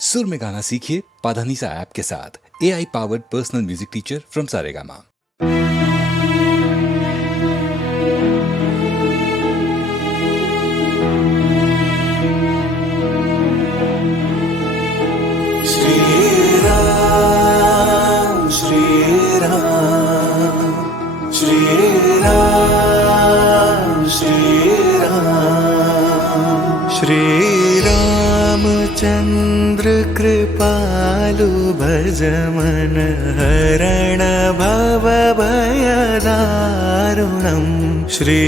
सुर में गाना सीखिए पाधानीसा ऐप के साथ। AI powered personal music teacher from Saregama. Shri Ram Shri Ram Shri Ram Shri Ram. Shri Ramchandra कृपालु भज मन हरण भव भयदारुणम्। श्री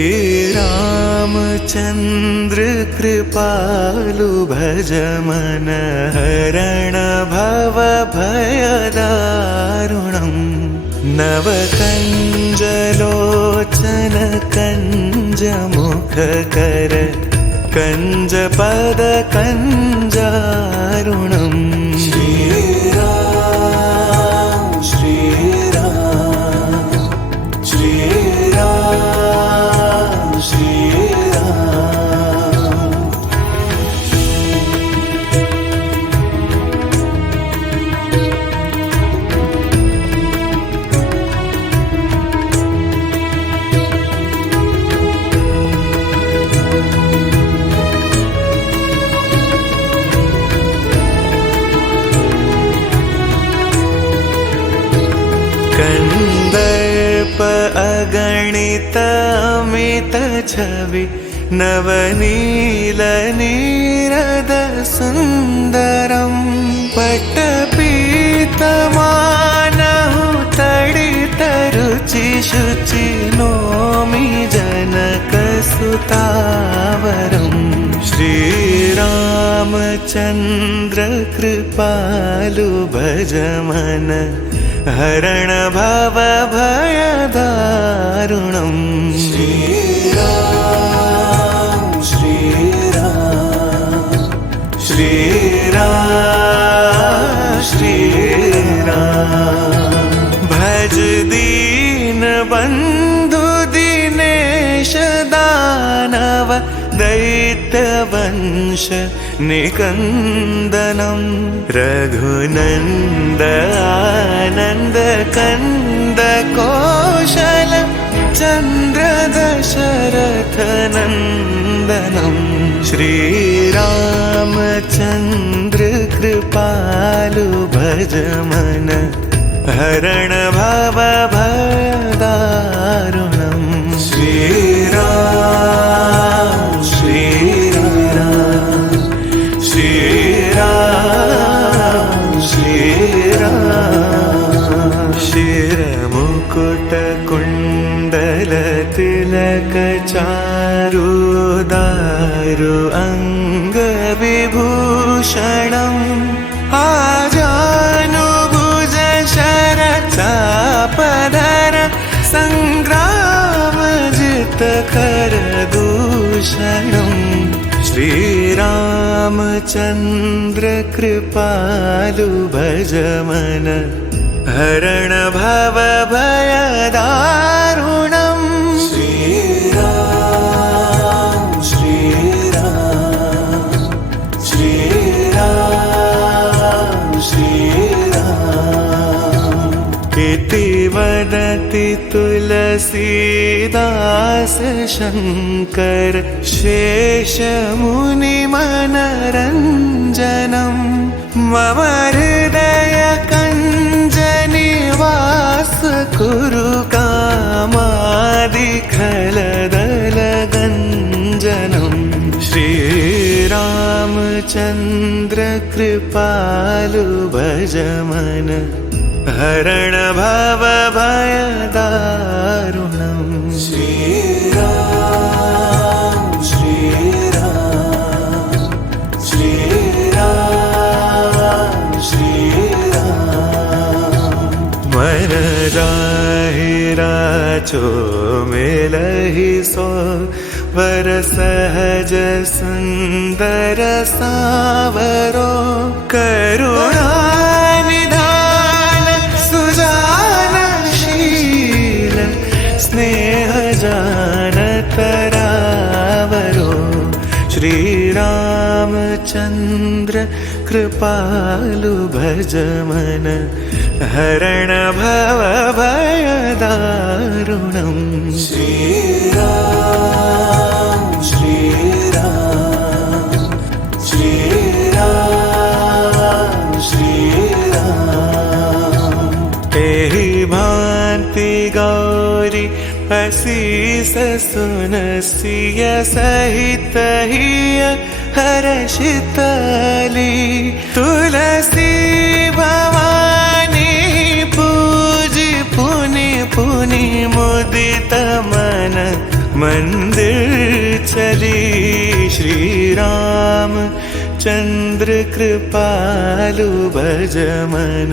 रामचंद्र कृपालु भज मन हरण भव भयदारुणम्। नवकञ्जलोचन कञ्ज मुख कर कञ्ज पद कञ्जारुणम्। श्री राम श्री राम श्री राम श्री राम। कंदर्प अगणित अमित छवि नवनील नीरद सुंदरम्। पट्टपीतमानहु तडित रुचि शुचि नोमि जनक सुतावरम्। श्री रामचंद्र कृपालु भज मन हरण भव भयदारुणम्। श्री राम श्री राम श्री राम श्री राम। भज दीन बंधु दिनेश दानव दैत्य वंश निकंदनम्। रघुनंद आनंद कंद कौशल चंद्र दशरथ नंदनम्। श्री रामचंद्र कृपालु भज मन हरण भव भयदारुणम्। श्री राम श्री राम श्री राम श्री राम। शिरमुकुट कुंडल तिलक चारु दारु अंग विभूषणम्। आजानुभुज शर चापधर संग्राम जित कर दूषणम्। श्री रामचंद्र कृपालु भज मन हरण भव भयदारुणम्। श्री राम श्री राम श्री राम श्री राम। इति वदति तुलसीदास शंकर शेष मुनि मनरंजनम्। मम हृदय कंज निवास कुरु कामादिखलदल गंजनम्। श्री रामचंद्र कृपालु भज मन हरण भव भयदारुणम्। श्री राम श्री राम श्री राम श्री राम। मन जाहि राचो मिलहि सो वर सहज सुंदर सावरो। करुणा स्नेह जानत रावरो। श्री रामचंद्र कृपालु भज मन हरण भव भयदारुणम् श्रीराम श्रीराम श्रीराम श्रीराम तेहि भांति गौरी असीस सुनसिय सहित हिय हर्षितली तुलसी भवानी पूजी पुनि पुनि मुदित मन मंदिर चली श्री राम चंद्र कृपालु भज मन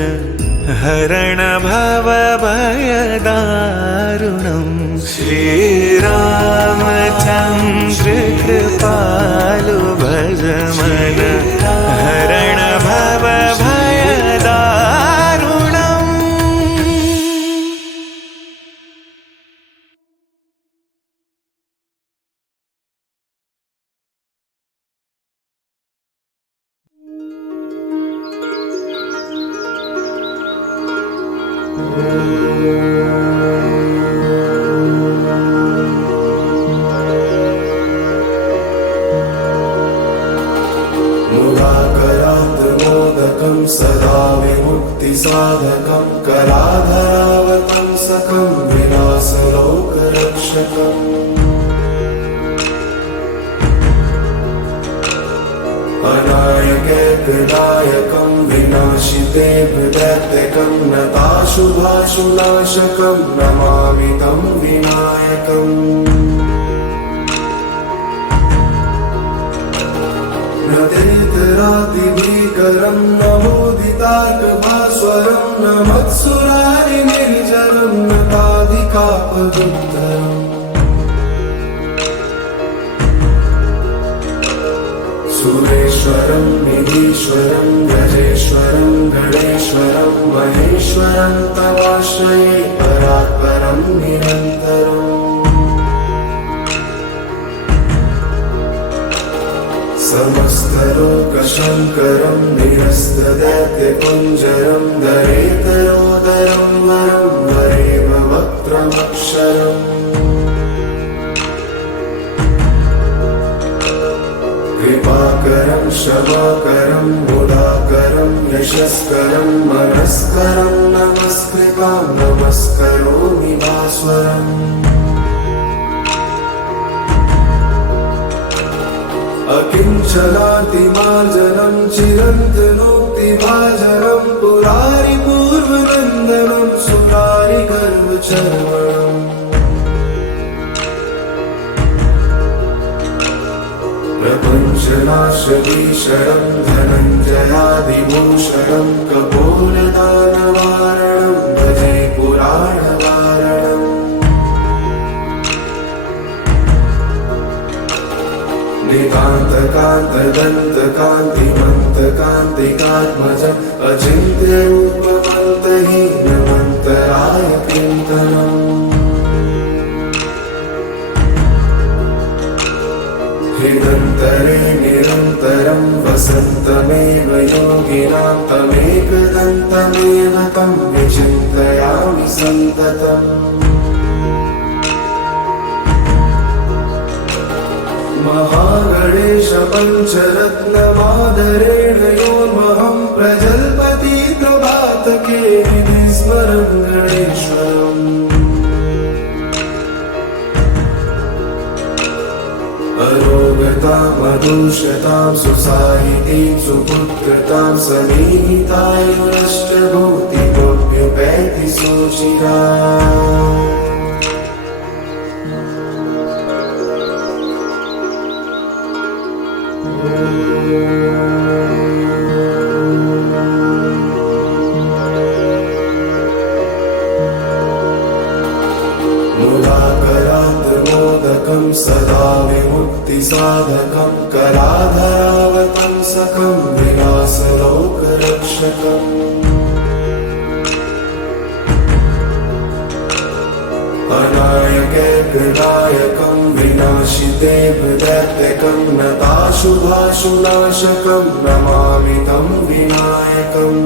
हरण भव भयदारुणम् श्रीरामचन्द्र कृपालु भज मन हरण भव भयदारुणम्। मुदाकरान्तमोदकं सदा विमुक्तिसाधकं कराधरावतंसकं विनाशलोकरक्षकम् अनायकैकदायकं विनाशिते दैत्यकं नताशुभाशुनाशकं नमामि तं विनायकम् नतीतरातिभीकरं नमोदितार्कभास्वरं नमत्सुरारिनिर्जरं नताधिकापदुत्तरम् सुरेश्वरं निधीश्वरं गजेश्वरं गणेश्वरं महेश्वरं तवाश्रये परात्परं निरन्तरम् समस्तलोकशङ्करं निरस्तदैत्यकुञ्जरं दरेतरोदरं वरं वरेम वक्त्रमक्षरम् कृपाकरं क्षमाकरं मुदाकरं यशस्करं मनस्करं नमस्कृतां नमस्करोमि भास्वरम् अकिञ्चनातिमार्जनं चिरन्तनोक्तिभाजनं पुरारिपूर्वनन्दनं सुरारिगर्वचर्वणम् प्रपञ्चनाशभीषणं धनञ्जयादिभूषणं कपोलदानवारणं भजे पुराणवारणम् नितान्तकान्तदन्तकान्तिमन्तकान्तिकात्मजम् अचिन्त्यरूपमन्तहीनमन्तराय कीर्तनम् हृदन्तरे निरन्तरं वसन्तमेव योगिनां तमेकदन्तमेव तं विचिन्तयामि सन्ततम् महागणेश पञ्चरत्नमादरेण योन्महं प्रजल्पति प्रभातके विस्मरं गणेश्वरम् अरोगतां मधुषतां सुसाहितीं सुपुत्रतां समीहितायुरष्टभूतिभ्युपैति सुचिरा मुदाकरान्तमोदकं सदा विमुक्तिसाधकं कराधरावतंसकं विनाशलोकरक्षकम् अनायकैकदायकं विनाशिते दैत्यकं नताश नताशुभाशुनाशकं नमामि तं विनायकम्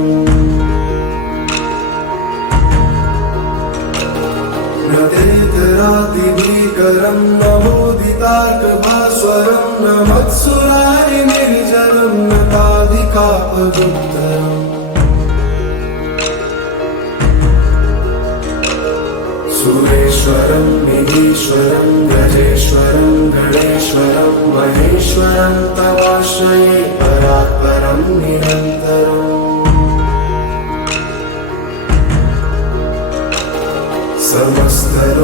न तीर्थरातिभीकरं न मोदितार्कभास्वरं न मत्सुरारिनिर्जरं न ताधिकापदुत्तरम् सुरेश्वरं निधीश्वरं गजेश्वरं गणेश्वरं महेश्वरं तवाश्रये परात्परं निरन्तरम्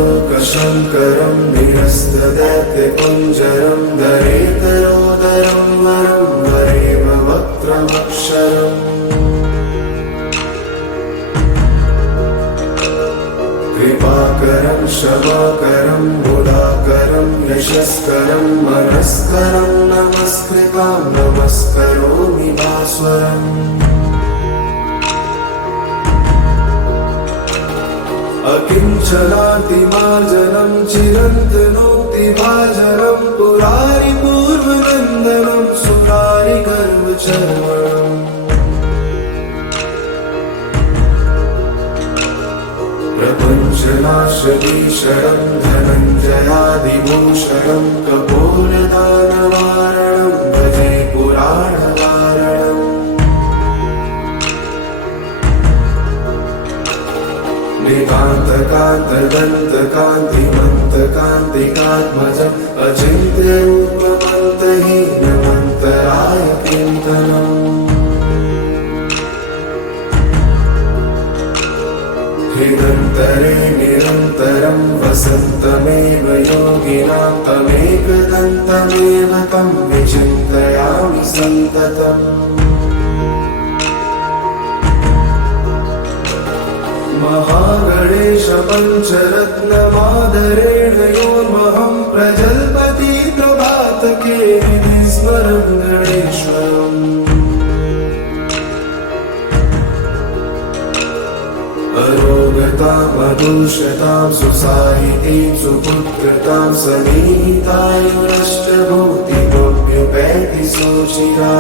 समस्तलोकशङ्करं निरस्तदैत्यकुञ्जरं दरेतरोदरं वरं वरेम वक्त्रमक्षरम् कृपाकरं क्षमाकरं मुदाकरं यशस्करं मनस्करं नमस्कृतां नमस्करोमि भास्वरम् अकिञ्चनातिमार्जनं चिरन्तनोक्तिभाजनं पुरारि पूर्वनन्दनं सुरारि गर्वचर्वणम् प्रपञ्चनाशदीशरं धनञ्जयादिभूषणं कपोलदानवारणं भजे पुराणवारणम् नितान्तकान्तदन्तकान्तिमन्तकान्तिकात्मजम् अचिन्त्यरूपमन्तहीनमन्तराय कीर्तनम् हृदन्तरे निरन्तरं वसन्तमेव योगिनां तमेकदन्तमेव तं विचिन्तयामि सन्ततम् महागणेश पञ्चरत्नमादरेण योन्महं प्रजल्पति प्रभातके स्मरं गणेश्वरम् अरोगतां मधुषतां सुसाहितीं सुपुत्रतां समीहितायुरश्च भूतिभव्युपैति सोचिरा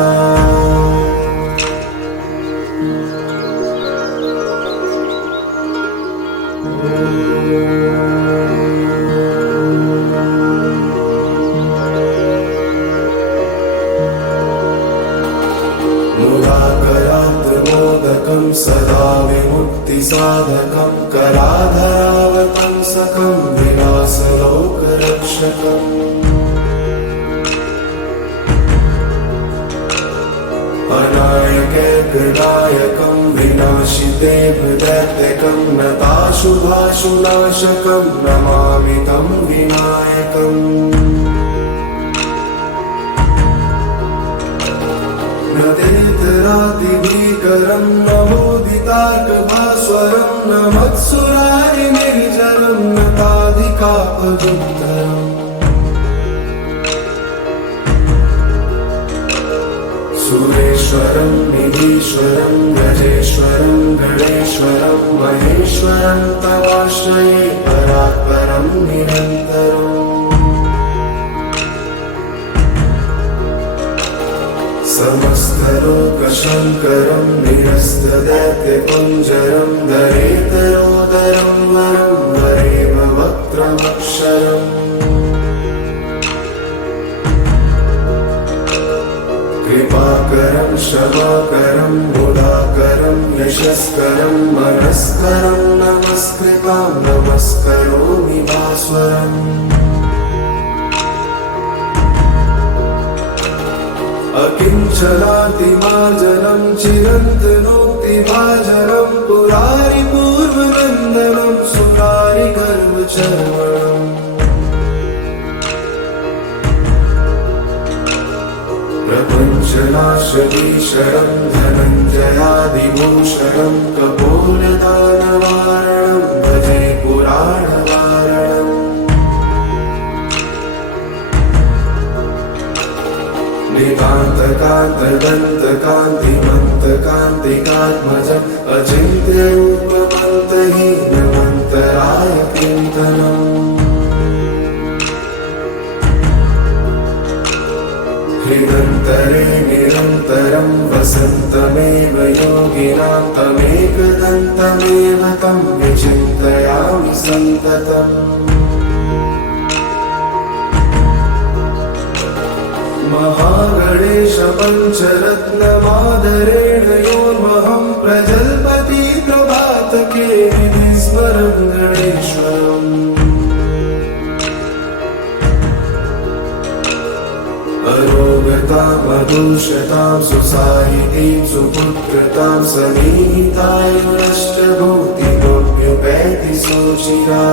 मुदाकरात्रमोदकं सदा विमुक्तिसाधकं कराधरावतंसकं विलासलोकरक्षकम् अनायकैर्गदायकं विनाशिते दैत्यकं नताशुभाशुनाशकं नमामि तं विनायकम् न तीर्थरातिभीकरं न मोदितार्कभास्वरं न मत्सुरारिनिर्जरं न ताधिकापदुत्तरम् सुरेश्वरं निधीश्वरं गजेश्वरं गणेश्वरं महेश्वरं तवाश्रये परात्परं निरन्तरम् समस्तलोकशङ्करं निरस्तदैत्यकुञ्जरं दरेतरोदरं वरं वरेम वक्त्रमक्षरम् कृपाकरं क्षमाकरं मुदाकरं यशस्करं मनस्करं नमस्कृतां नमस्करोमि भास्वरम् अकिञ्चनातिमार्जनं चिरन्तनोक्तिभाजनं पुरारि पूर्वनन्दनं सुरारि गर्वचर्वणम् प्रपञ्चनाशदीशरं धनञ्जयादिभूषणं कपोलदानवारणं भजे पुराणवारणम् नितान्तकान्तदन्तकान्तिमन्तकान्तिकात्मजम् अचिन्त्यरूपमन्तहीनमन्तराय कीर्तनम् हृदय निरन्तरं वसन्तमेव योगिनां तमेकदन्तमेव तं विचिन्तयामि सन्ततम् महागणेश पञ्चरत्नमादरेण योर्महं प्रजल्पति प्रभातके स्मरं गणेश्वरम् अरोगतां मधुषतां सुसाहितीं सुपुत्रतां समीहितायुरश्च भूतिभ्युपैति सुचिरा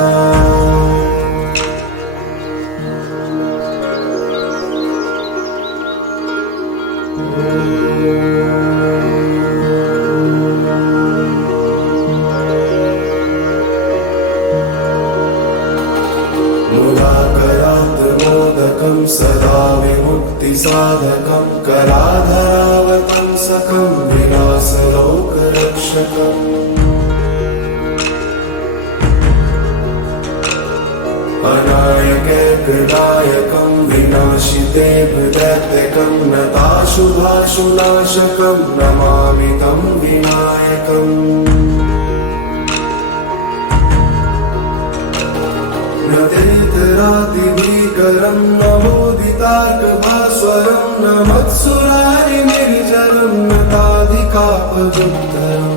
मुदाकरात्मोदकं सदा विमुक्तिसाधकं कराधरावतं सकं विलासलोकरक्षकम् अनायकैकदायकं विनाशिते दैत्यकं नताशुभाशुनाशकं नमामि तं विनायकम् नतीतरातिभीकरं नमोदितार्कभास्वरं नमत्सुरारिनिर्जरं नताधिकापदुत्तरम्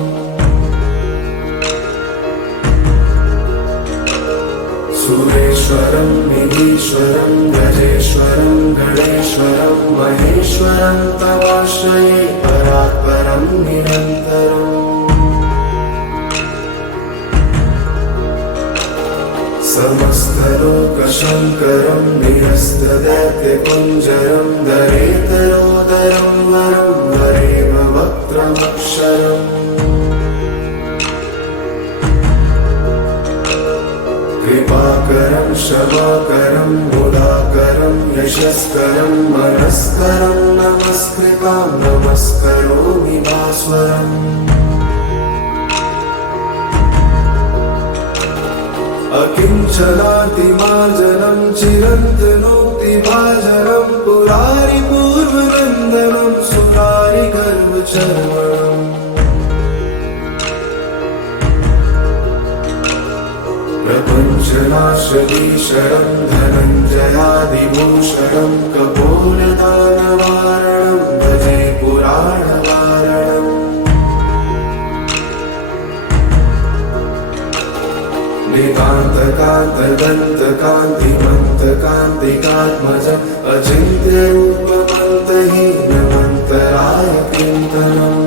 सुरेश्वरं निधीश्वरं गजेश्वरं गणेश्वरं महेश्वरं तवाश्रये परात्परं निरन्तरम् समस्तलोकशङ्करं निरस्तदैत्यकुञ्जरं दरेतरोदरं वरं वरेव वक्त्रमक्षरम् कृपाकरं क्षमाकरं मुदाकरं यशस्करं मनस्करं नमस्कृतां नमस्करोमि भास्वरम् अकिञ्चनातिमार्जनं चिरन्तनोक्तिभाजनं पुरारिपूर्वनन्दनं सुरारिगर्वचर्वणम् प्रपञ्चनाशदीशरं धनञ्जयादिभूषणं कपोलदानवारणं भजे पुराणवारणम् नितान्तकान्तदन्तकान्तिमन्तकान्तिकात्मजम् अचिन्त्यरूपमन्तहीनमन्तराय चिन्तनम्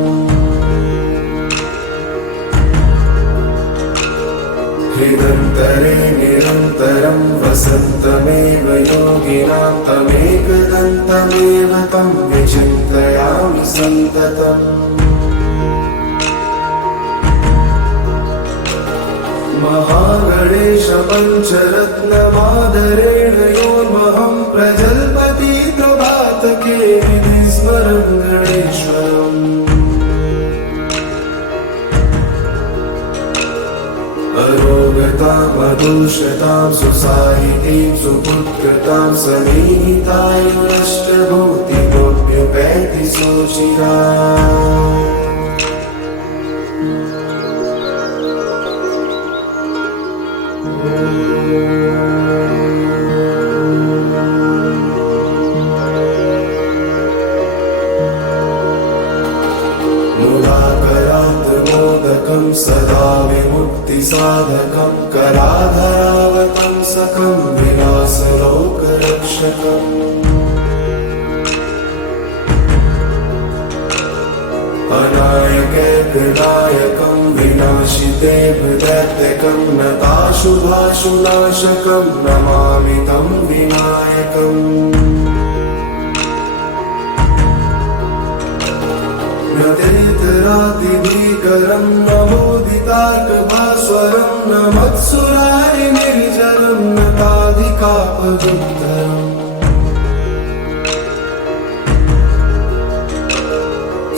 हृदन्तरे निरन्तरं वसन्तमेव योगिनां तमेकदन्तमेव तं विचिन्तयामि सन्ततम् महागणेश पञ्चरत्नमादरेण योर्महं प्रजल्पति प्रभातके स्मरं गणेश्वरम् अरोगतां मधुषतां सुसाहितीं सुपुत्रतां समीहितायुरश्च भूतिभ्युपैति सुचिरा मुदाकरात्मोदकं सदा विमुक्तिसाधकं कराधरावतं सकं विलासलोकरक्षकम् अनायकैकदायकं विनाशिते दैत्यकं नताशुभाशुनाशकं नमामि तं विनायकम् नतीतरातिभीकरं नमोदितार्कभास्वरं नमत्सुरारिनिर्जरं नताधिकापदुत्तरम्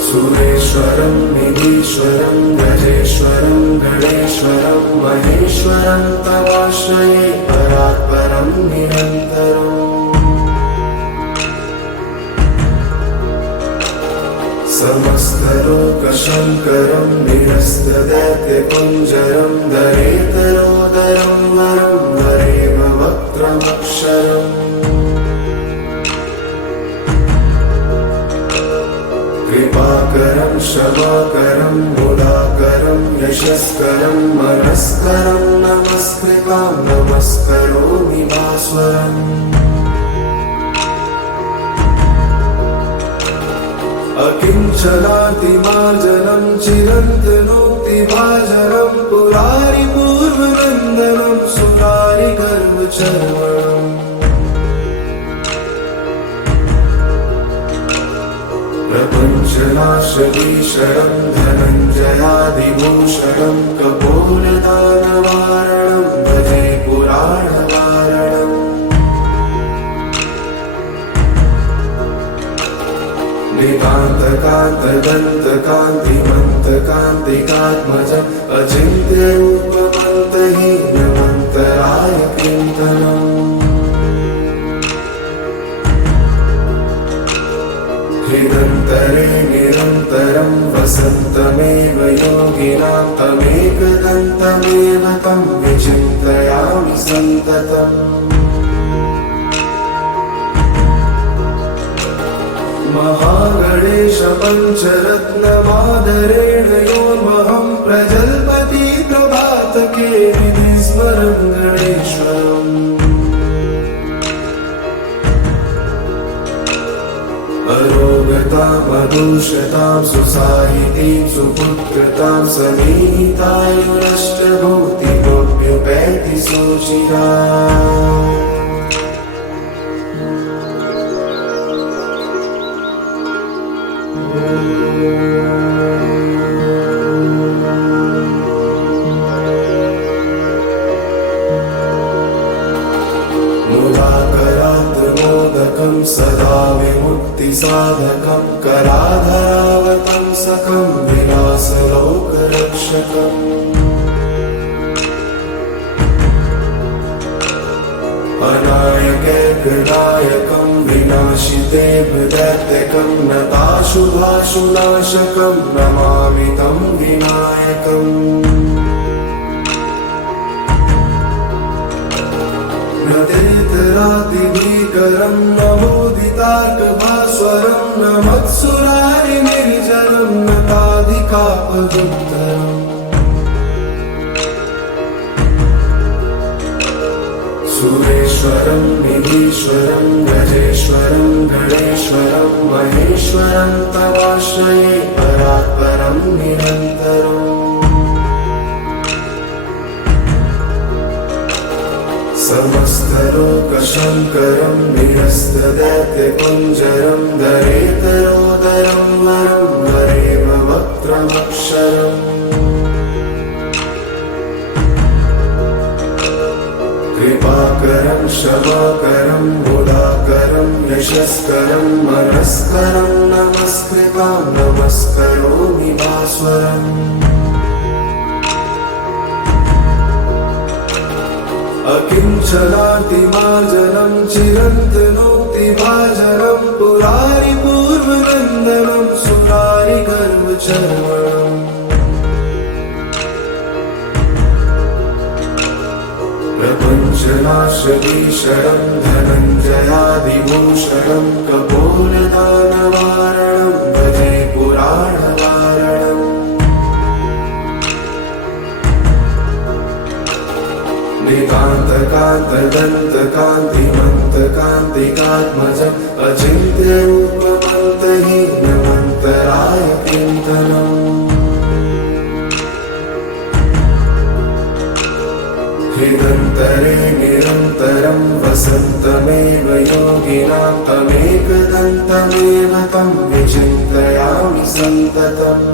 सुरेश्वरं निधीश्वरं गजेश्वरं गणेश्वरं महेश्वरं तवाश्रये परात्परं निरन्तरम् समस्तलोकशङ्करं निरस्तदैत्यकुञ्जरं दरेतरोदरं वरं वरेम वक्त्रमक्षरम् कृपाकरं क्षमाकरं मुदाकरं यशस्करं मनस्करं नमस्कृतां नमस्करोमि भास्वरम् अकिञ्चनातिमार्जनं चिरन्तनोक्तिभाजनं पुरारिपूर्वनन्दनं सुरारिगर्वचर्वणम् प्रपञ्चनाशभीषणं धनञ्जयादिभूषणं कपोलदानवारणं भजे पुराणवारणम् नितान्तकान्तदन्तकान्तिमन्तकान्तिकात्मजम् अचिन्त्यरूपमन्तहीनमन्तराय कीर्तनम् हृदन्तरे निरन्तरं वसन्तमेव योगिनां तमेकदन्तमेव तं विचिन्तयामि सन्ततम् महागणेश पञ्चरत्नमादरेण योर्महं प्रजल्पति प्रभातके विधिस्मरं गणेश्वरम् अरोगतामदूषतां सुसाहितीं सुपुत्रतां समीहितायुरष्टभूतिभ्युपैति सोचिरा मुदाकरात्रमोदकं सदा विमुक्तिसाधकं कराधरावतंसकं विलासलोकरक्षकम् अनायकैकदायकं विनाशितेभ्यदैत्यकं नताशुभाशुनाशकं नमामि तं विनायकम् नतेतरातिभीकरं नमोदितार्कभास्वरं नमत्सुरारिनिर्जनं नताधिकापदुत्तरम् सुरेश्वरं निधीश्वरं गजेश्वरं गणेश्वरं महेश्वरं तवाश्रये परात्परं निरन्तरम् समस्तलोकशङ्करं निरस्तदैत्यकुञ्जरं दरेतरोदरं वरं वरेम वक्त्रमक्षरम् कृपाकरं क्षमाकरं मुदाकरं यशस्करं मनस्करं नमस्कृतां नमस्करोमि भास्वरम् अकिञ्चनातिमार्जनं चिरन्तनोक्तिभाजनं पुरारिपूर्वनन्दनं सुरारिगर्वचर्वणम् प्रपञ्चनाशभीषणं धनञ्जयादिभूषणं कपोलदानवारणं भजे पुराणवारणम् नितान्तकान्तदन्तकान्तिमन्तकान्तिकात्मजम् अचिन्त्यरूपमन्तहीनमन्तराय कीर्तनम् हृदन्तरे निरन्तरं वसन्तमेव योगिनां तमेकदन्तमेव तं विचिन्तयामि सन्ततम्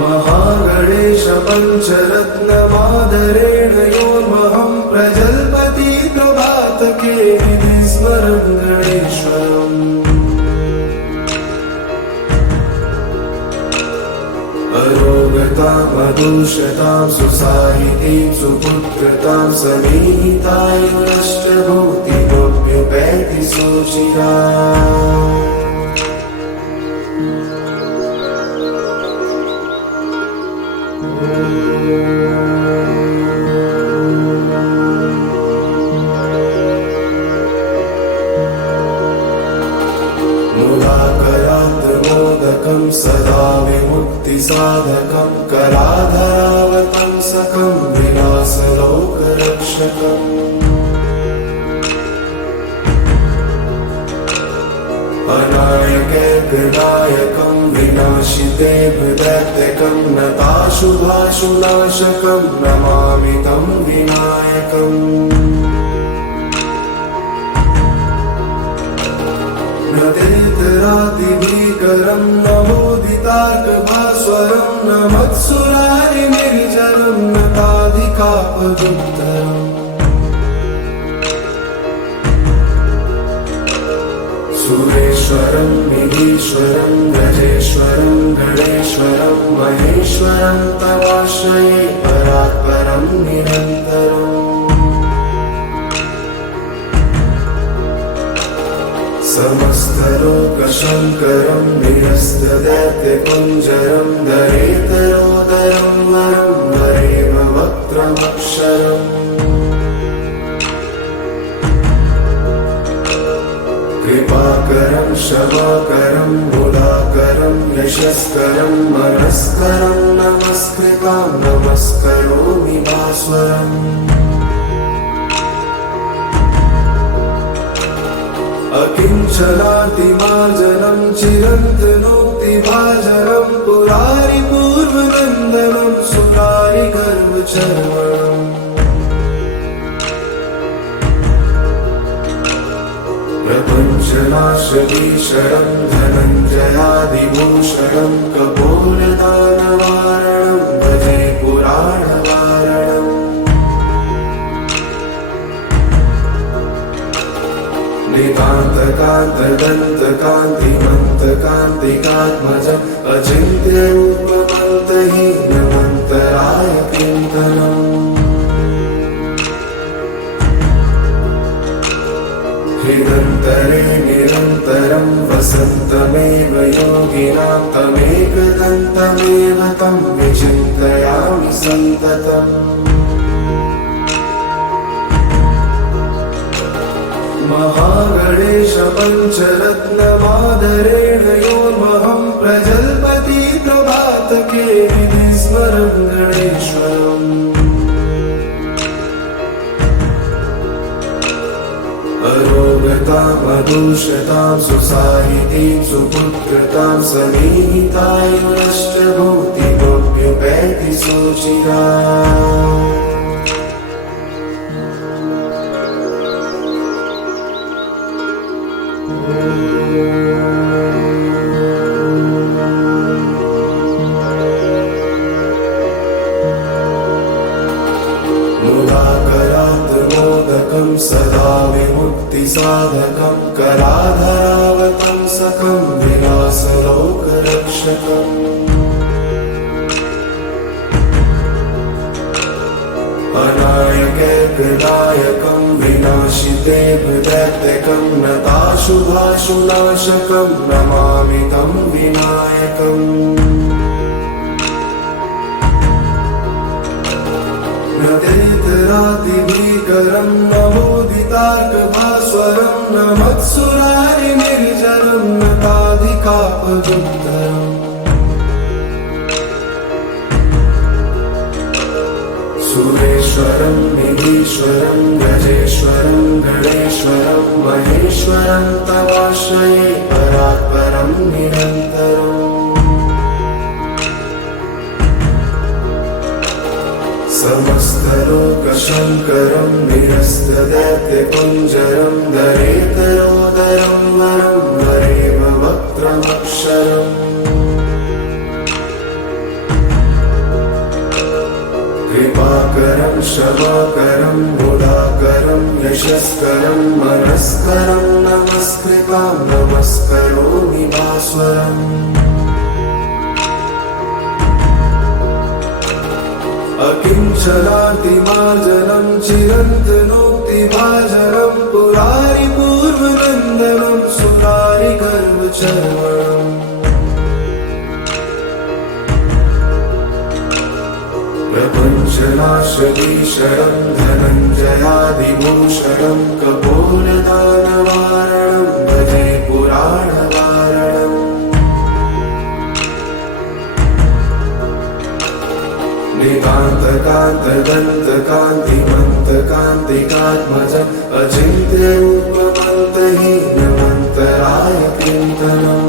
महागणेश पञ्चरत्नमादरेण योर्महं प्रजल्पति प्रभातके विधिस्मरं गणेश्वरम् अरोगतामदूषतां सुसाहितीं सुपुत्रतां समीहितायुरष्टभूतिभ्युपैति व्यक्ति सोचिरा मूलाकरात् मोदकं सदा विमुक्तिसाधकं कराधरावतंसकं विलासलोकरक्षकम् अनायकैकदायकं विनाशिते दैत्यकं नताशुभाशुनाशकं नमामि तं विनायकम् नतीतरातिभीकरं नमोदितार्कभास्वरं नमत्सुरारिनिर्जनं नताधिकापदुत्तरम् सुरेश्वरं निधीश्वरं गजेश्वरं गणेश्वरं महेश्वरं तवाश्रये परात्परं निरन्तरम् समस्तलोकशङ्करं निरस्तदैत्यकुञ्जरं दरेतरोदरं वरं वरेम वक्त्रमक्षरम् कृपाकरं क्षमाकरं मुदाकरं यशस्करं मनस्करं नमस्कृतां नमस्करोमि भास्वरम् अकिञ्चनातिमार्जनं चिरन्तनोक्तिभाजनं पुरारिपूर्वनन्दनं सुरारिगर्वचर्वणम् प्रपञ्चनाशभीषणं धनञ्जयादिभूषणं कपोलदानवारणं भजे पुराणवारणम् नितान्तकान्तदन्तकान्तिमन्तकान्तिकात्मजम् अचिन्त्यरूपमन्तहीनमन्तराय चिन्तनम् हृदन्तरे निरन्तरं वसन्तमेव योगिनां तमेकदन्तमेव तं विचिन्तयामि सन्ततम् महागणेश पञ्चरत्नमादरेण योर्महं प्रजल्पति प्रभातके विस्मरं गणेश्वरम् अरोगतां मधुषतां सुसाहितीं सुपुत्रतां समीहितायुश्च भूतिभव्युपैति सोचिरा मूलाकरात् मोदकं सदा विमुक्तिसाधकं कराधरावतंसकं विलासलोकरक्षकम् अनायकैकदायकं विनाशिते दैत्यकं नताशुभाशुनाशकं नमामि तं विनायकम् नतीतरातिभीकरं नमोदितार्कभास्वरं नमत्सुरारिनिर्जनं नताधिकापदुत्तरम् सुरेश्वरं निधीश्वरं गजेश्वरं गणेश्वरं महेश्वरं तवाश्रये परात्परं निरन्तरम् समस्तलोकशङ्करं निरस्तदैत्यकुञ्जरं दरेतरोदरं वरं वरेम वक्त्रमक्षरम् कृपाकरं क्षमाकरं मुदाकरं यशस्करं मनस्करं नमस्कृतां नमस्करोमि भास्वरम् अकिञ्चनातिमार्जनं चिरन्तनोक्तिभाजनं पुरारि पूर्वनन्दनं सुरारि गर्वचर्वणम् प्रपञ्चनाशकीशरं धनञ्जयादिभूषणं कपोलदानवारणं भजे पुराणवारणम् नितान्तकान्तदन्तकान्तिमन्तकान्तिकात्मजम् अचिन्त्यरूपमन्तहीनमन्तराय कीर्तनम्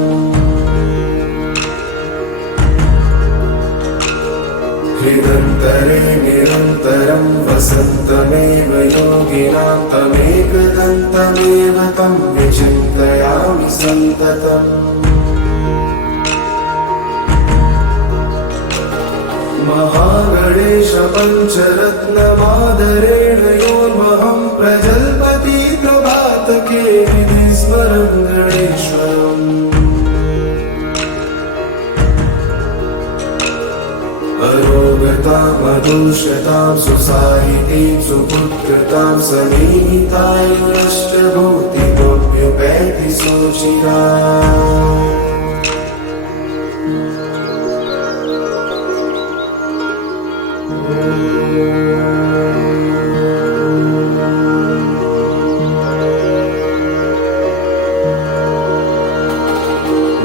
हृदन्तरे निरन्तरं वसन्तमेव योगिनां तमेकदन्तमेव तं विचिन्तयामि सन्ततम् महागणेश पञ्चरत्नमादरेण योर्महं प्रजल्पति प्रभातके विधिस्मरं गणेश्वरम् अरोगताम् अदूषतां सुसाहितीं सुपुत्रतां समीहितायुरश्च भूतिभव्युपैति सोचिरा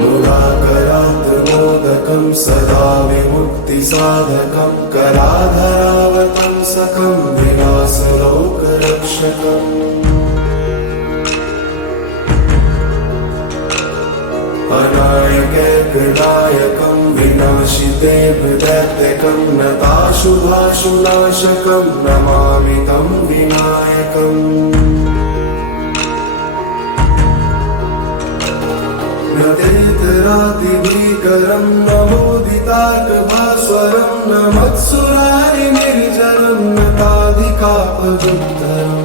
मुदाकरात् सदा विमुक्तिसाधकं कराधरावतंसकं विलासलोकरक्षकम् अनायकैकदायकं विनाशिते दैत्यकं नताशुभाशुनाशकं नमामि तं विनायकम् न तीर्थरातिभीकरं न मोदितार्कभास्वरं न मत्सुरारि निर्जनं न ताधिकापदुत्तरम्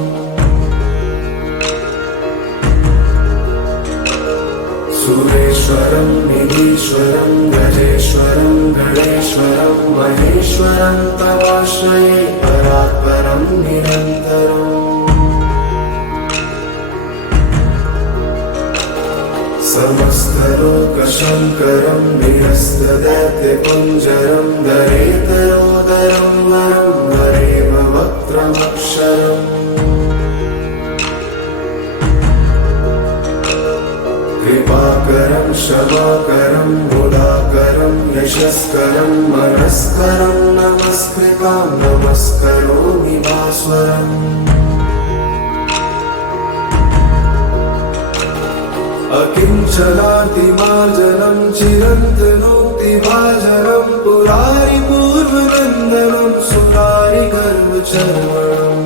सुरेश्वरं निधीश्वरं गजेश्वरं गणेश्वरं महेश्वरं तवाश्रये परात्परं निरन्तरम् समस्तलोकशङ्करं निरस्तदैत्यकुञ्जरं दरेतरोदरं वरं वरेम वक्त्रमक्षरम् कृपाकरं क्षमाकरं मुदाकरं यशस्करं मनस्करं नमस्कृतां नमस्करोमि भास्वरम् अकिञ्चनातिमार्जनं चिरन्तनोक्तिभाजनं पुरारि पूर्वनन्दनं सुरारि गर्वचर्वणम्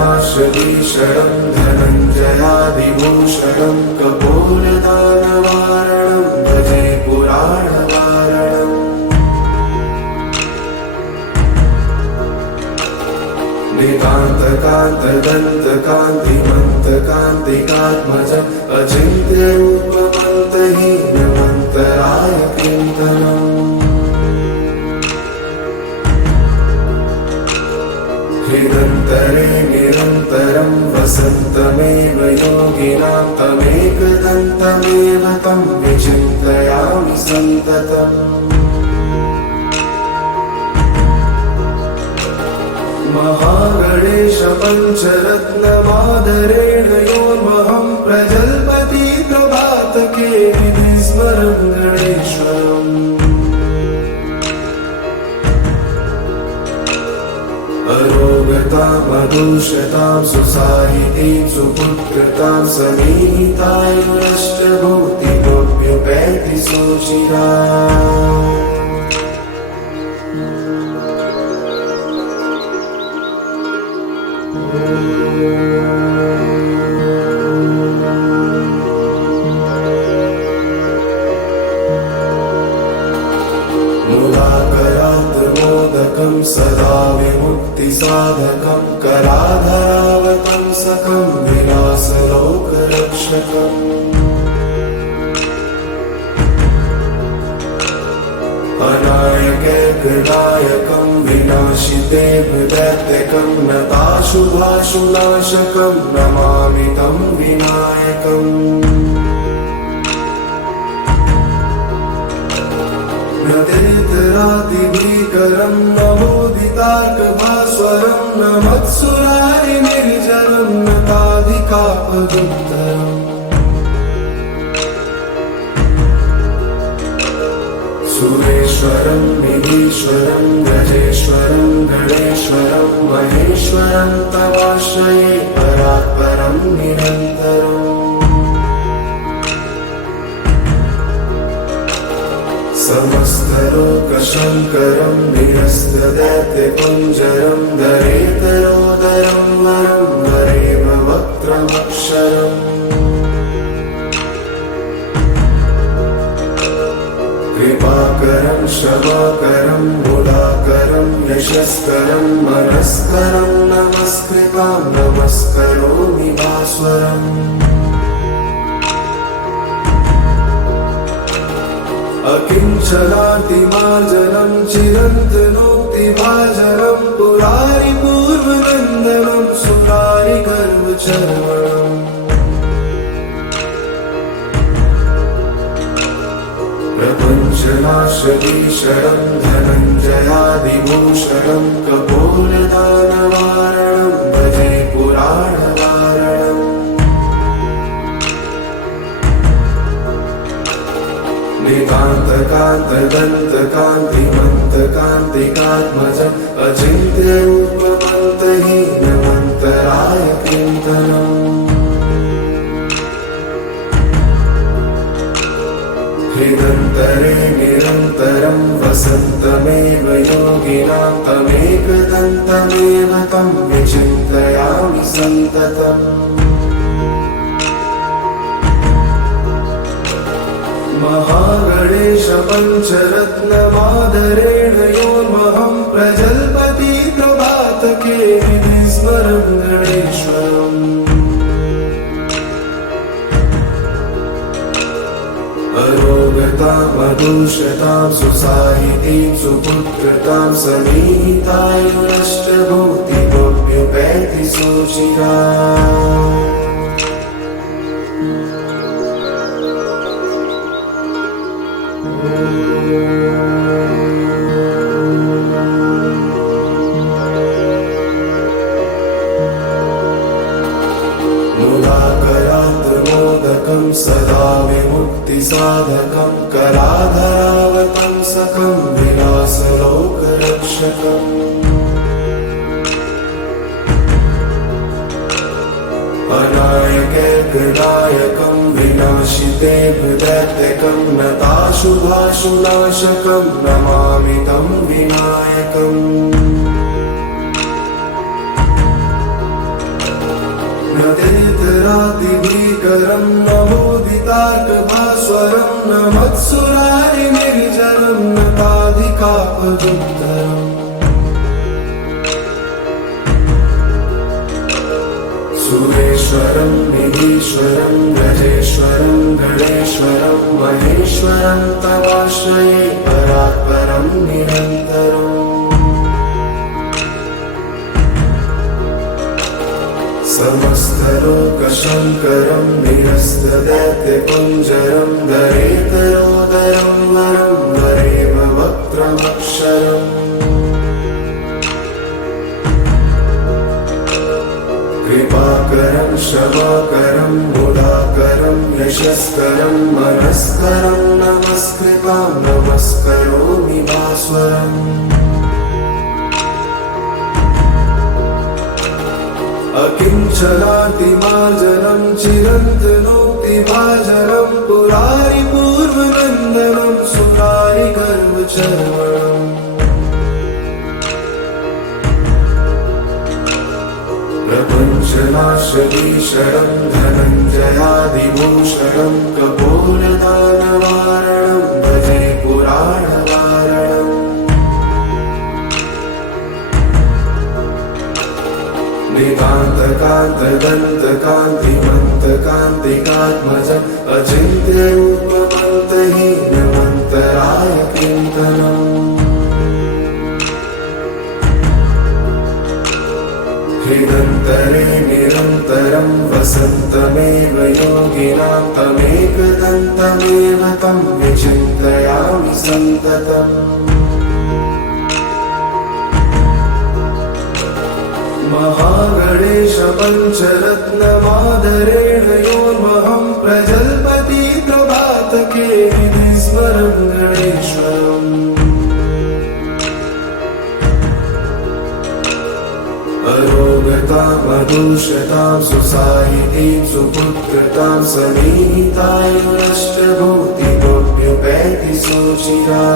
प्रपञ्चनाशकीशरं धनञ्जयादिभूषणं कपोलदानवारणं भजे पुराणवारणम् नितान्तकान्तदन्तकान्तिमन्तकान्तिकात्मजम् अचिन्त्यरूपमन्तहीनमन्तराय कीर्तनम् हृदन्तरे निरन्तरं वसन्तमेव योगिनां तमेकदन्तमेव तं विचिन्तयामि सन्ततम् महागणेश पञ्चरत्नमादरेण योर्महं प्रजल्पति प्रभातके विधिस्मरं गणेश्वरम् अरोगताम् अदूषतां सुसाहितीं सुपुत्रतां समीहितायुरश्च भूतिभव्युपैति सोचिरा सदा विमुक्तिसाधकं कराधरावतंसकं विलासलोकरक्षकम् नायकं विनाशिते दैत्यकं नताशुभाशुनाशकं नमामि तं विनायकम् न तीर्थरातिभीकरं नमोदितार्कभास्वरं न मत्सुरारिनिर्जरं न ताधिकापदुत्तरम् सुरेश्वरं निधीश्वरं गजेश्वरं गणेश्वरं महेश्वरं तवाश्रये परात्परं निरन्तरम् समस्तलोकशङ्करं निरस्तदैत्यकुञ्जरं दरेतरोदरं वरं वरेव वक्त्रमक्षरम् कृपाकरं क्षमाकरं मुदाकरं यशस्करं मनस्करं नमस्कृतां नमस्करोमि भास्वरम् अकिञ्चनातिमार्जनं चिरन्तनोक्तिभाजनं पुरारि पूर्वनन्दनं सुरारि गर्वचर्वणम् प्रपञ्चनाशकीशरं धनञ्जयादिभूषणं कपोलदानवारणं भजे पुराणवारणम् नितान्तकान्तदन्तकान्तिमन्तकान्तिकात्मजम् अचिन्त्यरूपमन्तहीनमन्तराय कीर्तनम् हृदन्तरे निरन्तरं वसन्तमेव योगिनां तमेकदन्तमेव तं विचिन्तयामि सन्ततम् महागणेश पञ्चरत्नमादरेण योन्महं प्रजल्पति प्रभातके विस्मरं गणेश्वरम् अरोगताम् अदूषतां सुसाहितीं सुपुत्रतां समीहितायुरष्टभूतिभव्युपैति सुचिरा मुदाकरात्रमोदकं सदा विमुक्तिसाधकं कराधरावतंसकं विलासलोकरक्षकम् अनायकैर्गणायकं विनाशिते दैत्यकं नताशुभाशुनाशकं नमामि तं विनायकम् न तीर्थरातिभीकरं नमोदितार्कभास्वरं न मत्सुरारिनिर्जरं न ताधिकापदुत्तरम् सुरेश्वरं निधीश्वरं गजेश्वरं गणेश्वरं महेश्वरं तवाश्रये परात्परं निरन्तरम् समस्तलोकशङ्करं निरस्तदैत्यकुञ्जरं दरेतरोदरं वरं वरेव वक्त्रमक्षरम् कृपाकरं क्षमाकरं मुदाकरं यशस्करं मनस्करं नमस्कृतां नमस्करोमि भास्वरम् अकिञ्चनातिमार्जनं चिरन्तनोक्तिभाजनं पुरारि पूर्वनन्दनं सुरारि गर्वचर्वणम् प्रपञ्चनाशकीशरं धनञ्जयादिभूषणं कपोलदानवारणं भजे पुराणवारणम् नितान्तकान्तदन्तकान्तिमन्तकान्तिकात्मजम् अचिन्त्यरूपमन्तहीनमन्तराय कीर्तनम् निरन्तरे निरन्तरं वसन्तमेव योगिनां तमेकदन्तमेव तं विचिन्तयामि सन्ततम् महागणेश पञ्चरत्नमादरेण योर्महं प्रजल्पति प्रभातके हृदि स्मरं गणेश्वरम् अरोगतां मधुषतां सुसाहितीं सुपुत्रतां समीहितायुरश्च भूतिभ्युपैति सुचिरा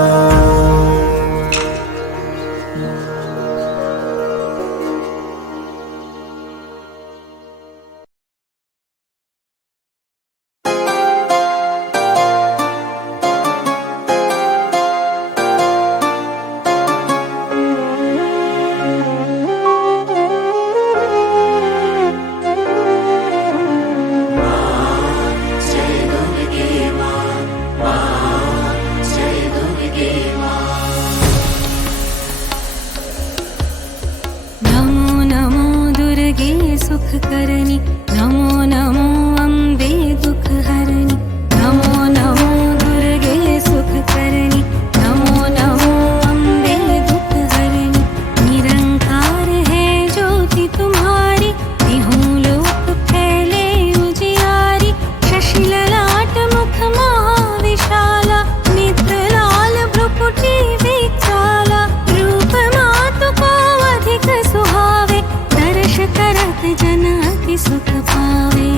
सुखकरणी नमो नमो अम्बे दुःखहरणी नमो नमो दुर्गे सुखकरणी नमो नमो अम्बे दुःखहरणी निरंकार है ज्योति तुम्हारी तिहूं लोक फैले उजियारी शशि ललाट मुख महाविशाला नेत्र लाल भ्रुकुटी विचाला रूप मातु को अधिक सुहावे दर्श करत जन अति सुख पावे।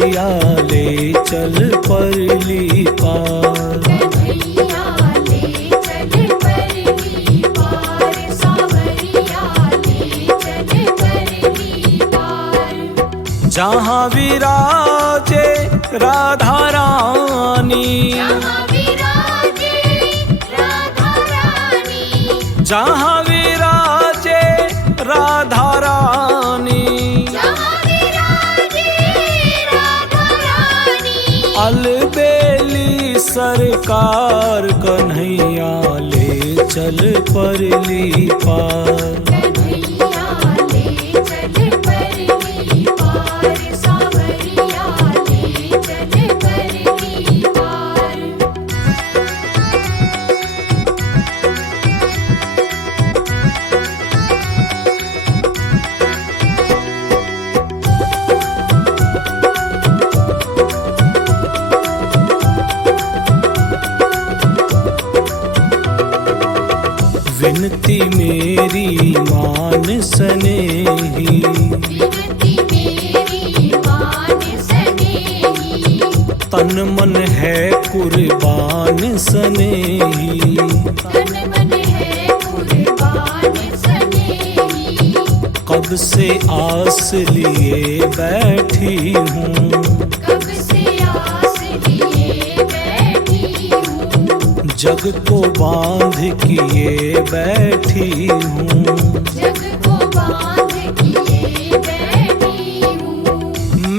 कन्हैया ले चल परली पार। कन्हैया ले चल परली पार, सावरिया ले चल परली पार। जहाँ विराजे राधा रानी, जहाँ विराजे राधा रानी, जहाँ विराजे राधा रानी, जहाँ विराजे राधा रानी। अलबेली सरकार कन्हैया ले चल परली पार। कन्हैया ले चल परली पार, सावरिया ले चल परली पार। विनती मेरी मान स्नेही, विनती मेरी मान स्नेही, तन मन है कुर्बान स्नेही। तन मन है कुर्बान स्नेही। कब से आस लिए बैठी हूँ, कब से आस लिए बैठी हूँ, जग को बांध किए बैठी हूँ। जग को बांध किए बैठी हूँ।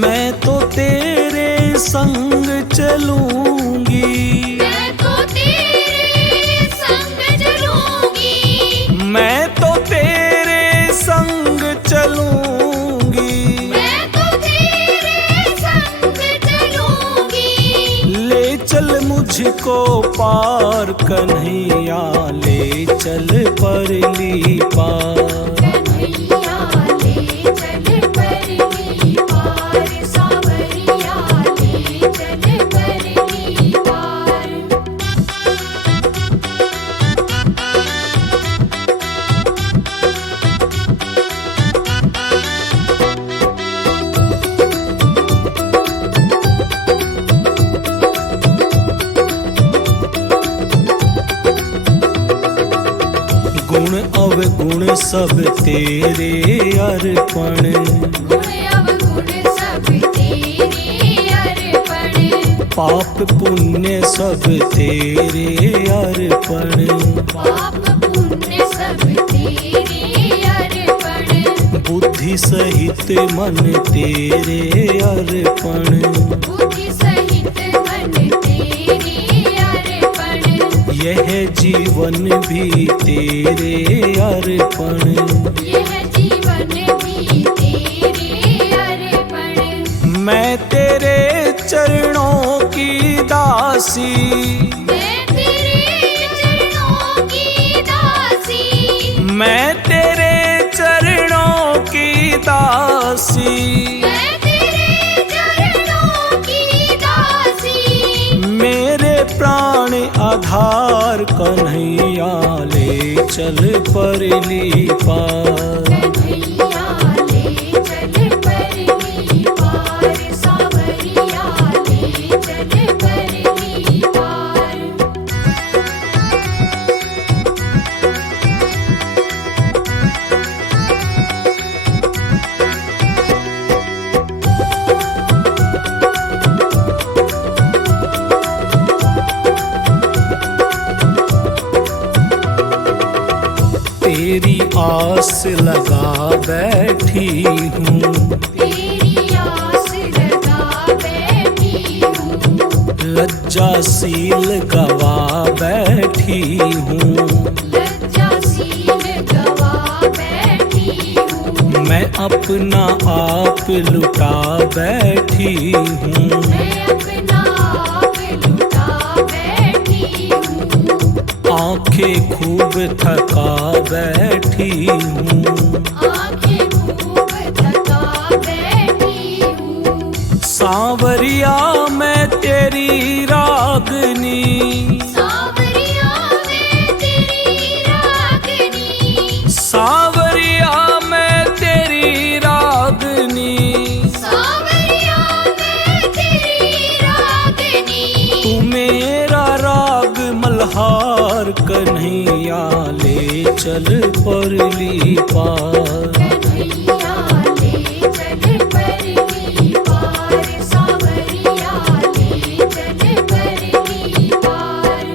मैं तो तेरे संग चलूंगी, मैं तो तेरे संग चलूंगी, मैं तो तेरे संग चलूंगी। मैं तो तेरे संग चलूंगी। ले चल मुझको पार कन्हैया ले चल परली पार। कन्हैया ले चल परली पार, सावरिया ले चल परली पार। गुण अवगुण सब तेरे अर्पण, गुण अवगुण सब तेरे अर्पण, पाप पुण्य सब तेरे अर्पण। पाप पुण्य सब तेरे अर्पण, बुद्धि सहित मन तेरे अर्पण। बुद्धि सहित मन तेरे अर्पण, यह जीवन भी तेरे अर्पण। यह जीवन भी तेरे अर्पण। मैं तेरे चरणों की दासी, मैं तेरे चरणों की दासी, मैं तेरे चरणों की दासी। मैं तेरे चरणों की दासी। मेरे प्राण आधार कन्हैया ले चल परली पार। कन्हैया ले चल परली पार, सावरिया ले चल परली पार। तेरी आस लगा बैठी हूँ, तेरी आस लगा बैठी हूँ, लज्जाशील गवा बैठी हूँ। लज्जाशील गवा बैठी हूँ, मैं अपना आप लुटा बैठी हूँ। मैं अपना आप लुटा बैठी हूँ, आंखें खूब थका बैठी हूँ। आंखें खूब थका बैठी हूँ। सांवरिया मैं तेरी रागनी, सावरिया मैं तेरी रागनी, सांवरिया मैं तेरी रागनी। सावरिया मैं पार कन्हैया ले चल परली पार। कन्हैया ले चल परली पार, सांवरिया ले चल परली पार।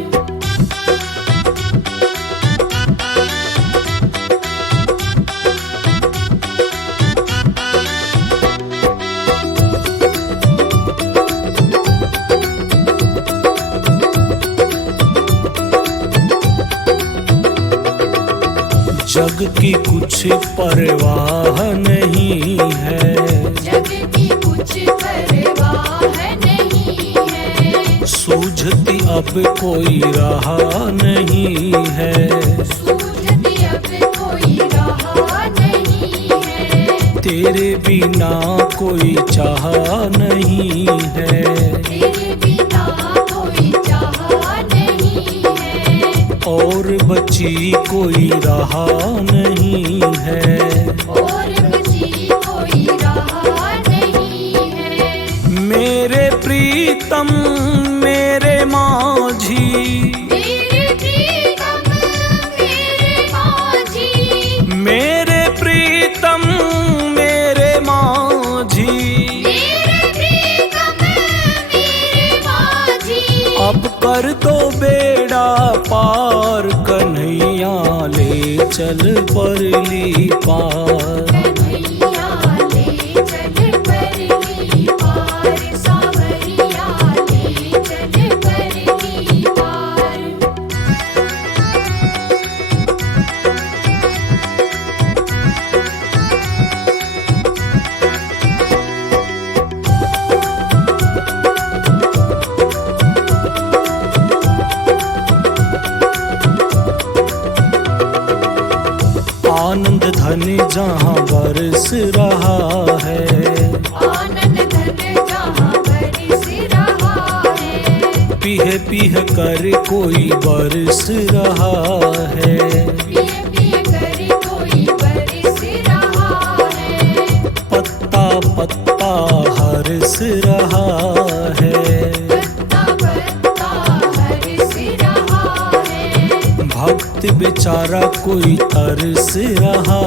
जग की कुछ परवाह नहीं है, जग की कुछ परवाह नहीं है, सूझती अब कोई राह नहीं है। सूझती अब कोई राह नहीं है, तेरे बिना कोई चाह नहीं है। तेरे बिना कोई चाह नहीं है, और बची कोई राह नहीं है। और बची कोई राह नहीं है। मेरे प्रीतम मेरे माझी, मेरे प्रीतम मेरे माझी, मेरे प्रीतम मेरे माझी, मेरे प्रीतम मेरे माझी। अब कर दो बेड़ा पार, कन्हैया ले चल परली पार। कन्हैया ले चल परली पार, सांवरिया ले चल परली पार। आनंद धन जहाँ बरस रहा है, आनंद धन जहाँ बरस रहा है, पीह पीह कर कोई बरस रहा है। पिय पिय कर कोई बरस रहा है, पत्ता पत्ता हरस रहा है। पत्ता पत्ता हरस रहा है, भक्त बेचारा कोई तरस रहा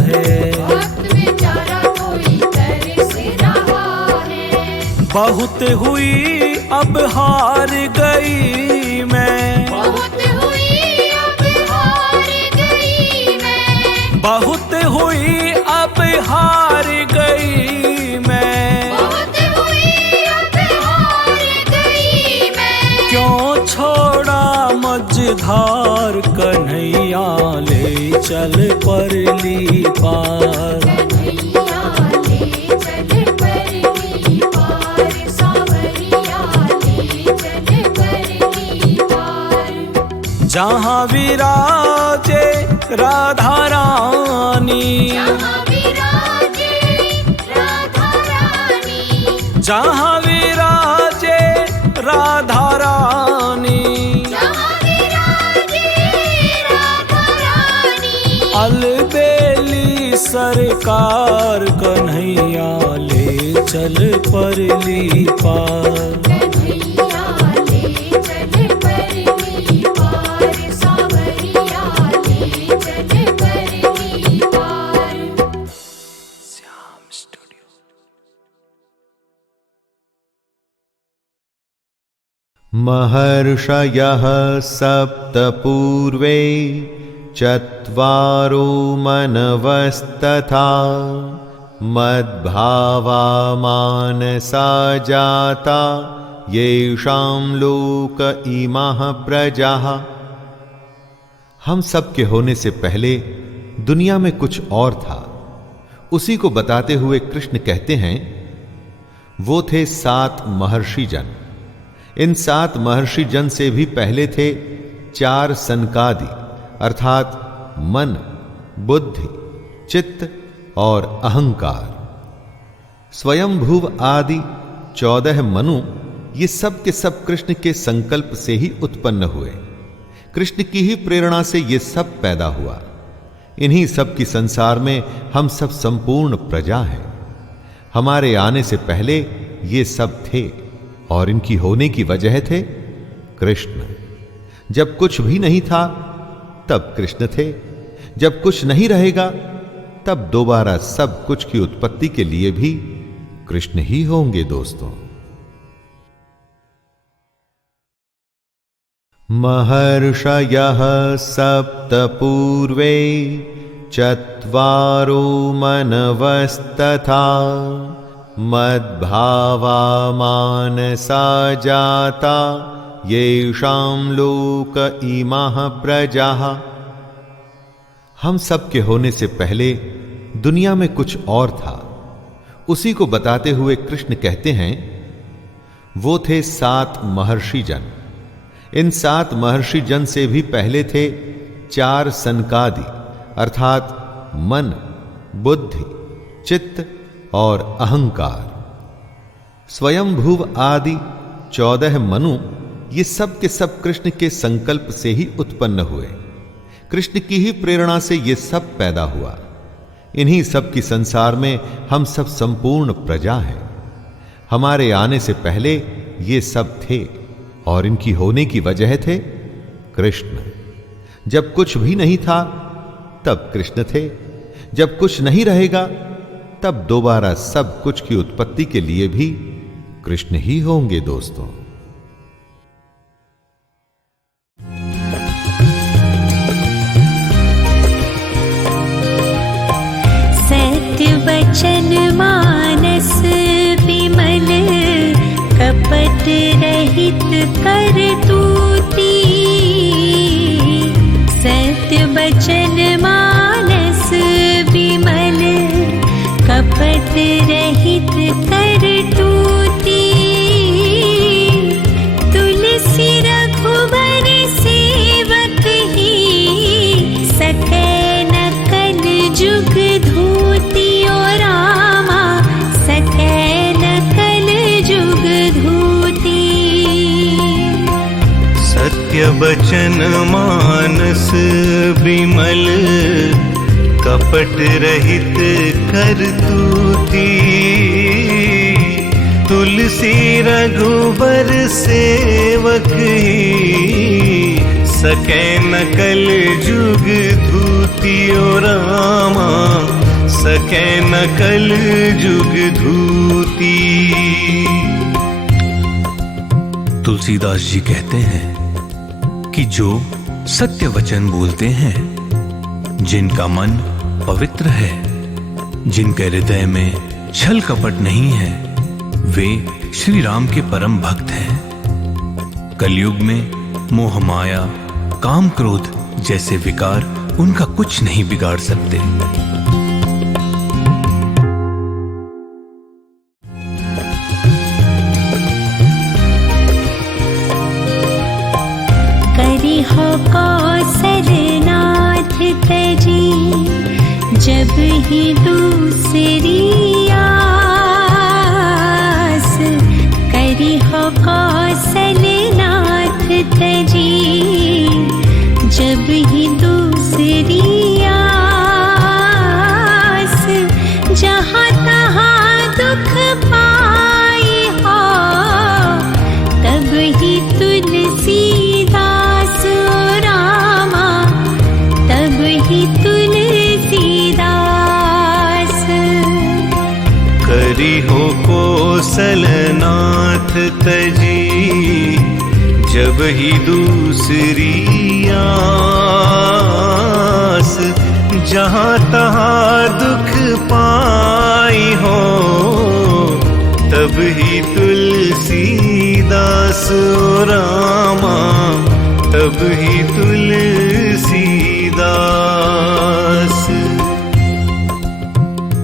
है। भक्त बेचारा कोई तरस रहा है। बहुत हुई अब हार गई मैं, बहुत हुई अब हार गई मैं, बहुत हुई अब हार गई मैं। बहुत हुई अब हार गई मैं। क्यों छोड़ा मझधार, कन्हैया ले चल परली पार। कन्हैया ले चल परली पार, सांवरिया ले चल परली पार। जहाँ विराजे राधा रानी, जहाँ विराजे राधा रानी, जहाँ विराजे राधा रानी, जहाँ विराजे राधा रानी। अलबेली सरकार, कन्हैया ले चल परली पार। कन्हैया ले चल परली पार, सांवरिया ले चल परली पार। महर्षयः सप्त पूर्वे चत्वारो मनवस्तथा मद्भावा मानसा जाता येषां लोक इमः प्रजाः। हम सब के होने से पहले दुनिया में कुछ और था, उसी को बताते हुए कृष्ण कहते हैं, वो थे 7 महर्षि जन। इन 7 महर्षि जन से भी पहले थे 4 सनकादि, अर्थात मन, बुद्धि, चित्त और अहंकार। स्वयंभुव आदि 14 मनु, ये सब के सब कृष्ण के संकल्प से ही उत्पन्न हुए। कृष्ण की ही प्रेरणा से ये सब पैदा हुआ। इन्हीं सब की संसार में हम सब संपूर्ण प्रजा हैं। हमारे आने से पहले ये सब थे और इनकी होने की वजह थे कृष्ण। जब कुछ भी नहीं था तब कृष्ण थे, जब कुछ नहीं रहेगा तब दोबारा सब कुछ की उत्पत्ति के लिए भी कृष्ण ही होंगे दोस्तों। महर्षयः सप्त पूर्वे चत्वारो मनवस्तथा मद्भावा मानसा जाता येषां लोक इमाः प्रजाः। हम सब के होने से पहले दुनिया में कुछ और था, उसी को बताते हुए कृष्ण कहते हैं वो थे 7 महर्षि जन। इन 7 महर्षि जन से भी पहले थे 4 सनकादि अर्थात मन, बुद्धि, चित्त और अहंकार। स्वयंभुव आदि 14 मनु ये सब के सब कृष्ण के संकल्प से ही उत्पन्न हुए। कृष्ण की ही प्रेरणा से ये सब पैदा हुआ। इन्हीं सब की संसार में हम सब संपूर्ण प्रजा हैं। हमारे आने से पहले ये सब थे और इनकी होने की वजह थे कृष्ण। जब कुछ भी नहीं था तब कृष्ण थे, जब कुछ नहीं रहेगा तब दोबारा सब कुछ की उत्पत्ति के लिए भी कृष्ण ही होंगे दोस्तों। सत्य वचन मानस विमल कपट रहित कर तूती। सत्य वचन मानस विमल कपट रहित कर तूती। तुलसी रघुबर सेवक ही सकै न कल जुग धूती। और रामा सकै न कल जुग धूती। सत्य बचन मानस विमल कपट रहित कर तूती। तुलसी रघुबर सेवक ही सकै न कल जुग धूती। ओ रामा सकै न कल जुग धूती। तुलसीदास जी कहते हैं कि जो सत्य वचन बोलते हैं, जिनका मन पवित्र है, जिनके हृदय में छल कपट नहीं है, वे श्री राम के परम भक्त हैं। कलयुग में मोह माया, काम क्रोध जैसे विकार उनका कुछ नहीं बिगाड़ सकते। हो कौशलनाथ तजी जब ही दूसरी आस। करी हो कौशलनाथ तजी जब ही दूसरी आस। जहाँ तहाँ दुख पाई हो तब ही तुलसीदास। रामा तब ही तुलसीदास। करी हो कौशलनाथ तजी जब ही दूसरी आस। जहाँ तहाँ दुख पाई हो तब ही तुलसीदास। रामा तब ही तुलसीदास।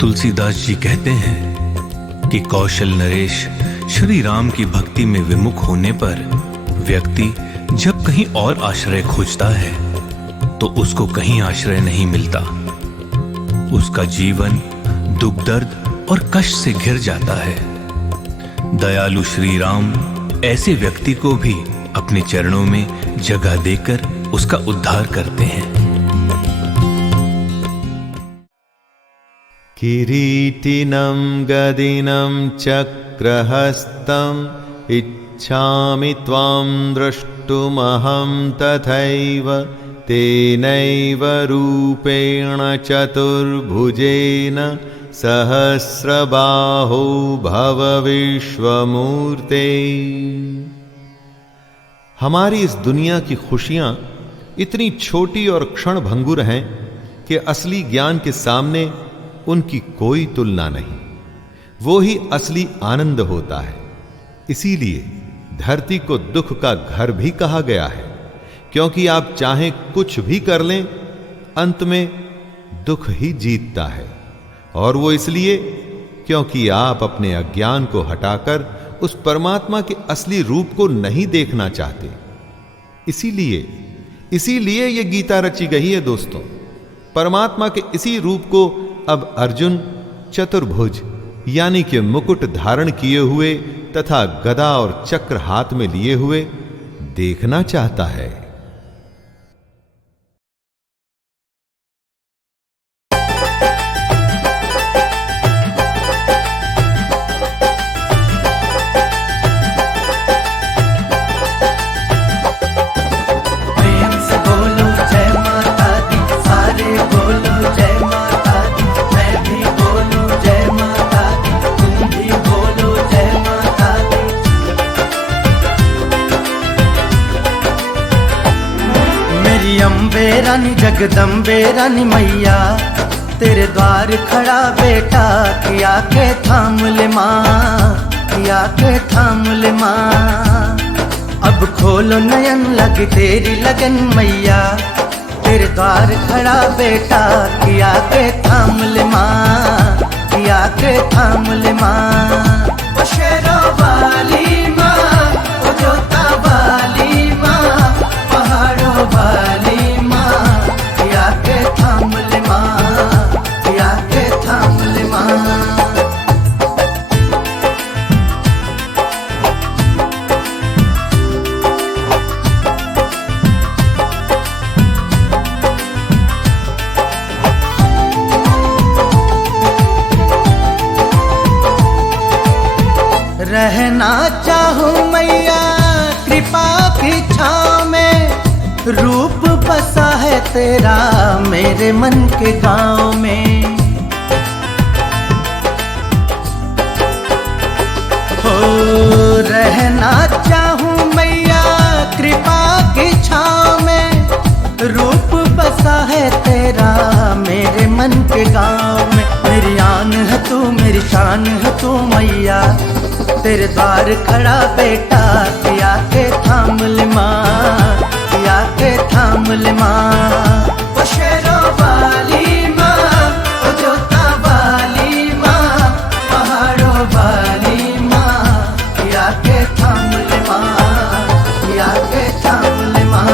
तुलसीदास जी कहते हैं कि कौशल नरेश श्री राम की भक्ति में विमुख होने पर व्यक्ति जब कहीं और आश्रय खोजता है तो उसको कहीं आश्रय नहीं मिलता। उसका जीवन दुख दर्द और कष्ट से घिर जाता है। दयालु श्री राम ऐसे व्यक्ति को भी अपने चरणों में जगह देकर उसका उद्धार करते हैं। किरीटिनं गदिनं चक्रहस्तम् इच्छामि त्वां द्रष्टुं द्रष्टुमहं तथैव तेनैव रूपेण चतुर्भुजेन सहस्रबाहो भव विश्वमूर्ते। हमारी इस दुनिया की खुशियां इतनी छोटी और क्षण भंगुर हैं कि असली ज्ञान के सामने उनकी कोई तुलना नहीं। वो ही असली आनंद होता है। इसीलिए धरती को दुख का घर भी कहा गया है, क्योंकि आप चाहें कुछ भी कर लें, अंत में दुख ही जीतता है। और वो इसलिए क्योंकि आप अपने अज्ञान को हटाकर उस परमात्मा के असली रूप को नहीं देखना चाहते। इसीलिए ये गीता रची गई है दोस्तों। परमात्मा के इसी रूप को अब अर्जुन चतुर्भुज यानी कि मुकुट धारण किए हुए तथा गदा और चक्र हाथ में लिए हुए देखना चाहता है। रानी जगदम्बे रानी मैया, तेरे द्वार खड़ा बेटा, किया के थाम ले माँ, किया के थाम ले माँ। अब खोलो नयन लग तेरी लगन मैया, तेरे द्वार खड़ा बेटा, किया के थाम ले माँ, किया के थाम ले माँ। ओ शेरों वाली माँ, ओ जोता वाली माँ, पहाड़ों वाली थाम ले माँ, किया के थाम ले माँ। रहना चाहूं मैया कृपा की छाँव में, रूप बसा है तेरा मेरे मन के गांव में। हो रहना चाहूं मैया कृपा की छाँव में, रूप बसा है तेरा मेरे मन के गांव में। मेरी आन है तू, मेरी शान है तू मैया, तेरे द्वार खड़ा बेटा, किया के थाम ले माँ, किया के थाम ले माँ। ओ शेरों वाली माँ, ओ जोता वाली माँ, पहाड़ों वाली माँ, किया के थाम ले माँ, किया के थाम ले माँ।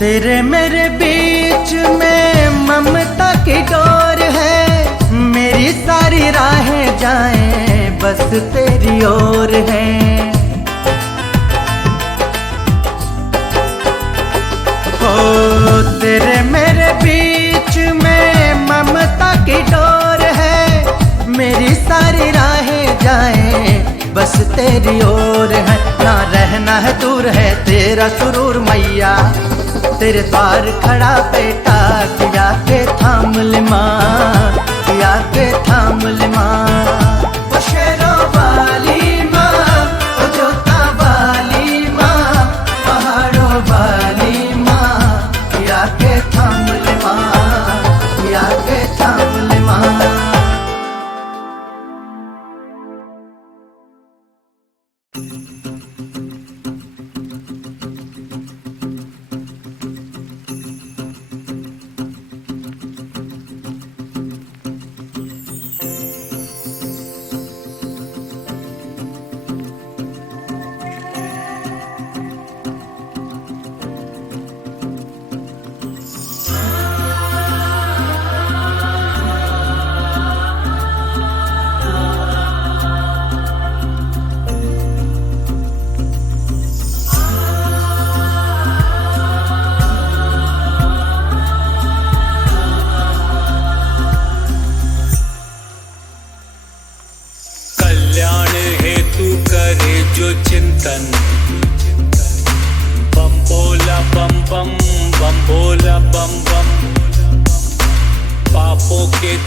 तेरे मेरे बीच में ममता की डोर है, मेरी सारी राहें जाएं बस तेरी ओर है। हो तेरे मेरे बीच में ममता की डोर है, मेरी सारी राहें जाएं बस तेरी ओर है। ना रहना है दूर है तेरा सुरूर मैया, तेरे द्वार खड़ा बेटा, किया के थाम ले माँ, किया के थाम ले माँ। ओ शेरों वाली माँ, ओ जोता वाली माँ, पहाड़ों वाली माँ, किया के थाम ले माँ, किया के थाम ले माँ।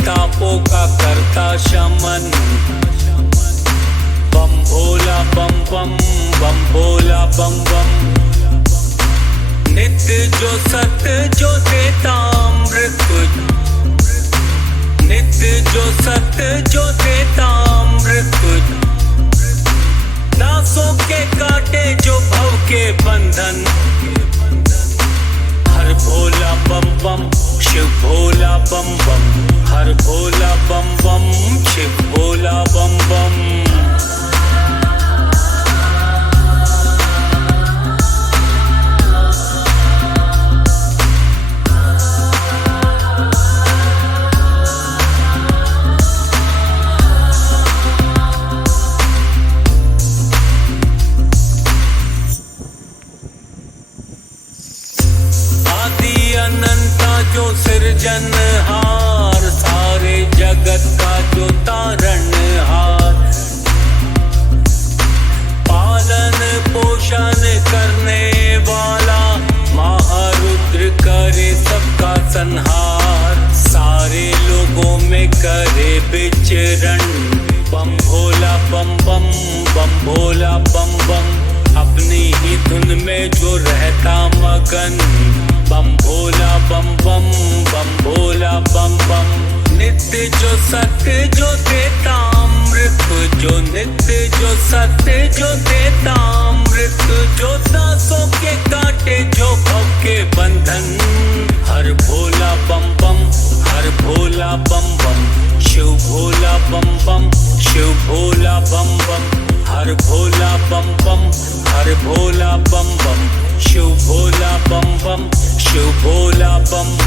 तापों का करता शमन। बम भोला बम बम, बम भोला बम बम। नित्य जो सत्य जो देता अमृत, नित्य जो सत्य जो देता अमृत। दासों के काटे जो भव के बंधन। हर भोला बम बम, शिव भोला बम बम। हर भोला बम बम, शिव भोला बम बम। जो सृजनहार, सारे जगत का जो तारणहार। पालन पोषण करने वाला, महारुद्र करे सबका संहार। सारे लोगों में करे विचरण। बम भोला बम बम, बम भोला बम बम। अपनी ही धुन में जो रहता मगन। बम भोला बम बम, बम भोला बम बम। नित्य जो सत्य जो देता अमृत, जो नित्य जो सत्य जो देता अमृत। जो दासों के काटे जो भव के बंधन। हर भोला बम बम, हर भोला बम बम। शिव भोला बम बम, शिव भोला बम बम। हर भोला बम बम, हर भोला बम बम। शिव भोला बम बम, शिव भोला बम